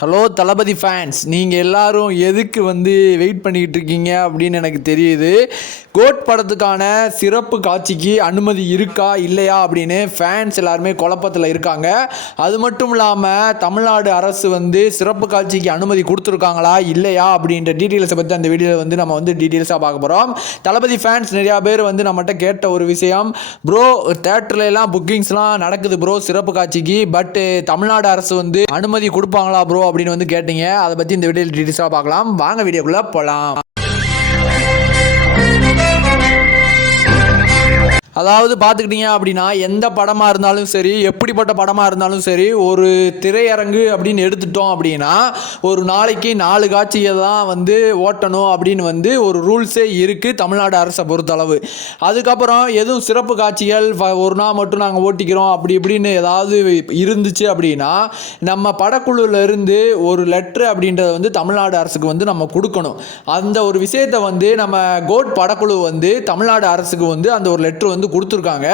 Hello தளபதி fans நீங்கள் எல்லாரும் எதுக்கு வந்து வெயிட் பண்ணிக்கிட்டு இருக்கீங்க அப்படின்னு எனக்கு தெரியுது. கோட் படத்துக்கான சிறப்பு காட்சிக்கு அனுமதி இருக்கா இல்லையா அப்படின்னு ஃபேன்ஸ் எல்லாருமே குழப்பத்தில் இருக்காங்க. அது மட்டும் இல்லாமல் தமிழ்நாடு அரசு வந்து சிறப்பு காட்சிக்கு அனுமதி கொடுத்துருக்காங்களா இல்லையா அப்படின்ற டீட்டெயில்ஸை பற்றி அந்த வீடியோவில் வந்து நம்ம வந்து டீட்டெயில்ஸாக பார்க்க போகிறோம் தளபதி ஃபேன்ஸ் நிறையா பேர் வந்து நம்மகிட்ட கேட்ட ஒரு விஷயம் ப்ரோ தேட்டர்ல எல்லாம் புக்கிங்ஸ்லாம் நடக்குது ப்ரோ சிறப்பு காட்சிக்கு பட்டு தமிழ்நாடு அரசு வந்து அனுமதி கொடுப்பாங்களா ப்ரோ அப்படின்னு வந்து கேட்டீங்க. அதை பற்றி இந்த வீடியோ டீட்டெயில்ஸாக பார்க்கலாம். வாங்க வீடியோக்குள்ளே போகலாம் அதாவது பார்த்துக்கிட்டிங்க அப்படின்னா எந்த படமாக இருந்தாலும் சரி எப்படிப்பட்ட படமாக இருந்தாலும் சரி ஒரு திரையரங்கு அப்படின்னு எடுத்துட்டோம் அப்படின்னா ஒரு நாளைக்கு நாலு காட்சியை தான் வந்து ஓட்டணும் அப்படின்னு வந்து ஒரு ரூல்ஸே இருக்குது தமிழ்நாடு அரசை பொறுத்தளவு. அதுக்கப்புறம் எதுவும் சிறப்பு காட்சிகள் ஒரு நாள் மட்டும் நாங்கள் ஓட்டிக்கிறோம் அப்படி இப்படின்னு ஏதாவது இருந்துச்சு அப்படின்னா நம்ம படக்குழுல இருந்து ஒரு லெட்ரு அப்படின்றத வந்து தமிழ்நாடு அரசுக்கு வந்து நம்ம கொடுக்கணும். அந்த ஒரு விஷயத்தை வந்து நம்ம கோட் படக்குழு வந்து தமிழ்நாடு அரசுக்கு வந்து அந்த ஒரு லெட்ரு வந்து கொடுத்துருக்காங்க.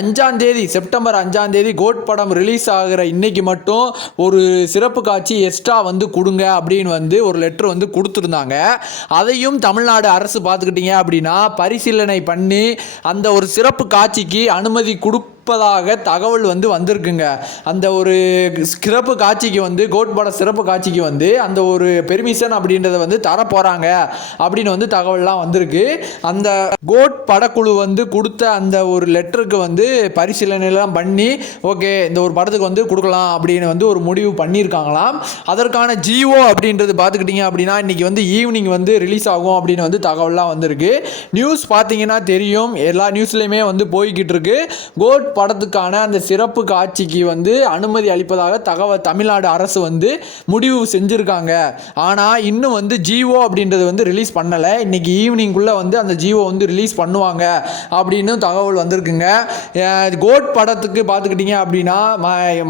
அஞ்சாம் தேதி செப்டம்பர் அஞ்சாம் தேதி கோட் படம் ரிலீஸ் ஆகிற இன்னைக்கு மட்டும் ஒரு சிறப்பு காட்சி எக்ஸ்ட்ரா வந்து கொடுங்க அப்படின்னு வந்து ஒரு லெட்ரு வந்து கொடுத்துருந்தாங்க. அதையும் தமிழ்நாடு அரசு பார்த்துக்கிட்டிங்க அப்படின்னா பரிசீலனை பண்ணி அந்த ஒரு சிறப்பு காட்சிக்கு அனுமதி கொடு இருப்பதாக தகவல் வந்து வந்திருக்குங்க. அந்த ஒரு சிறப்பு காட்சிக்கு வந்து கோட் பட சிறப்பு காட்சிக்கு வந்து அந்த ஒரு பெர்மிஷன் அப்படின்றத வந்து தர போகிறாங்க அப்படின்னு வந்து தகவல்லாம் வந்திருக்கு. அந்த கோட் படக்குழு வந்து கொடுத்த அந்த ஒரு லெட்டருக்கு வந்து பரிசீலனைலாம் பண்ணி ஓகே இந்த ஒரு படத்துக்கு வந்து கொடுக்கலாம் அப்படின்னு வந்து ஒரு முடிவு பண்ணியிருக்காங்களாம். அதற்கான ஜியோ அப்படின்றது பார்த்துக்கிட்டிங்க அப்படின்னா இன்றைக்கி வந்து ஈவினிங் வந்து ரிலீஸ் ஆகும் அப்படின்னு வந்து தகவல்லாம் வந்திருக்கு. நியூஸ் பார்த்தீங்கன்னா தெரியும். எல்லா நியூஸ்லேயுமே வந்து போய்கிட்டு இருக்கு. கோட் படத்துக்கான அந்த சிறப்பு காட்சிக்கு வந்து அனுமதி அளிப்பதாக தகவல் தமிழ்நாடு அரசு வந்து முடிவு செஞ்சுருக்காங்க. ஆனால் இன்னும் வந்து ஜிஓ அப்படின்றது வந்து ரிலீஸ் பண்ணலை. இன்னைக்கு ஈவினிங்குள்ளே வந்து அந்த ஜிஓ வந்து ரிலீஸ் பண்ணுவாங்க அப்படின்னு தகவல் வந்திருக்குங்க. கோட் படத்துக்கு பார்த்துக்கிட்டிங்க அப்படின்னா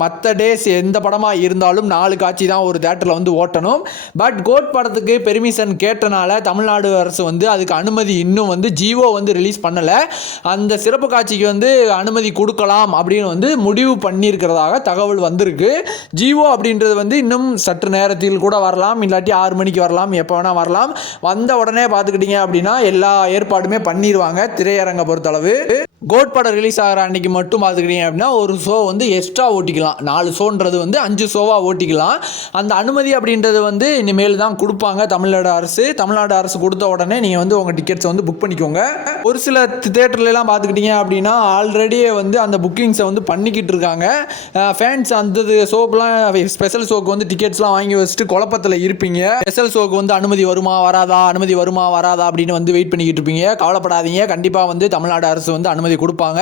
மற்ற டேஸ் எந்த படமாக இருந்தாலும் நாலு காட்சி தான் ஒரு தேட்டரில் வந்து ஓட்டணும். பட் கோட் படத்துக்கு பெர்மிஷன் கேட்டனால தமிழ்நாடு அரசு வந்து அதுக்கு அனுமதி இன்னும் வந்து ஜிஓ வந்து ரிலீஸ் பண்ணலை. அந்த சிறப்பு காட்சிக்கு வந்து அனுமதி கொடுக்கலாம் அப்படின்னு வந்து முடிவு பண்ணியிருக்கிறதாக தகவல் வந்திருக்கு. ஜிஓ அப்படின்றது வந்து இன்னும் சற்று நேரத்தில் கூட வரலாம். இல்லாட்டி ஆறு மணிக்கு வரலாம். எப்போ வேணால் வரலாம். வந்த உடனே பார்த்துக்கிட்டிங்க அப்படின்னா எல்லா ஏற்பாடுமே பண்ணிடுவாங்க. திரையரங்கை பொறுத்தளவு. கோட் படம் ரிலீஸ் ஆகிற அன்றைக்கி மட்டும் பார்த்துக்கிட்டீங்க அப்படின்னா ஒரு ஷோ வந்து எக்ஸ்ட்ரா ஓட்டிக்கலாம். நாலு ஷோன்றது வந்து அஞ்சு ஷோவாக ஓட்டிக்கலாம். அந்த அனுமதி அப்படின்றது வந்து இனிமேல் தான் கொடுப்பாங்க தமிழ்நாடு அரசு. தமிழ்நாடு அரசு கொடுத்த உடனே நீங்கள் வந்து உங்கள் டிக்கெட்ஸை வந்து புக் பண்ணிக்கோங்க. ஒரு சில தேட்டர்லாம் பார்த்துக்கிட்டீங்க அப்படின்னா ஆல்ரெடியே வந்து அந்த புக்கிங்ஸை வந்து பண்ணிக்கிட்டு இருக்காங்க. ஃபேன்ஸ் அந்த ஷோக்கெலாம் ஸ்பெஷல் ஷோக்கு வந்து டிக்கெட்ஸ்லாம் வாங்கி வச்சுட்டு குழப்பத்தில் இருப்பீங்க. ஸ்பெஷல் ஷோக்கு வந்து அனுமதி வருமா வராதா? அனுமதி வருமா வராதா? அப்படின்னு வந்து வெயிட் பண்ணிக்கிட்டு இருப்பீங்க. கவலைப்படாதீங்க. கண்டிப்பாக வந்து தமிழ்நாடு அரசு வந்து அனுமதி கொடுப்பாங்க.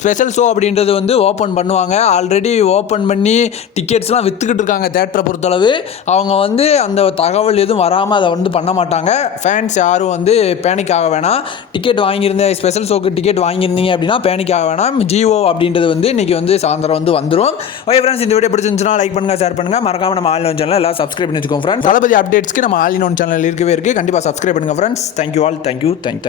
ஸ்பெஷல் ஷோ அப்படின்றது வந்து ஓப்பன் பண்ணுவாங்க. ஆல்ரெடி ஓப்பன் பண்ணி டிக்கெட்ஸ்லாம் விற்றுக்கிட்டு இருக்காங்க தேட்டரை பொறுத்தளவு. அவங்க வந்து அந்த தகவல் எதுவும் வராமல் அதை வந்து பண்ண மாட்டாங்க. ஃபேன்ஸ் யாரும் வந்து பேனிக் ஆக வேணாம். டிக்கெட் வாங்கியிருந்த ஸ்பெஷல் ஷோக்கு டிக்கெட் வாங்கியிருந்தீங்க அப்படின்னா பேனிக் ஆக வேணாம். ஜியோ அப்படின்றது வந்து இன்றைக்கி வந்து சாயந்தரம் வந்து வந்துடும் ஓகே ஃப்ரெண்ட்ஸ் இந்த வீடியோ பிடிச்சிருந்துச்சுன்னா லைக் பண்ணுங்கள் ஷேர் பண்ணுங்கள் மறக்காம நம்ம ஆன்லைன் சேனல் எல்லாம் சப்ஸ்கிரைப் பண்ணி வச்சுக்கோங்க ஃப்ரெண்ட்ஸ் தளபதி அப்டேட்ஸ்க்கு நம்ம ஆன்லைன் சேனல் இருக்கவே இருக்குது கண்டிப்பாக சப்ஸ்கிரைப் பண்ணுங்கள் friends thank you all thank you thank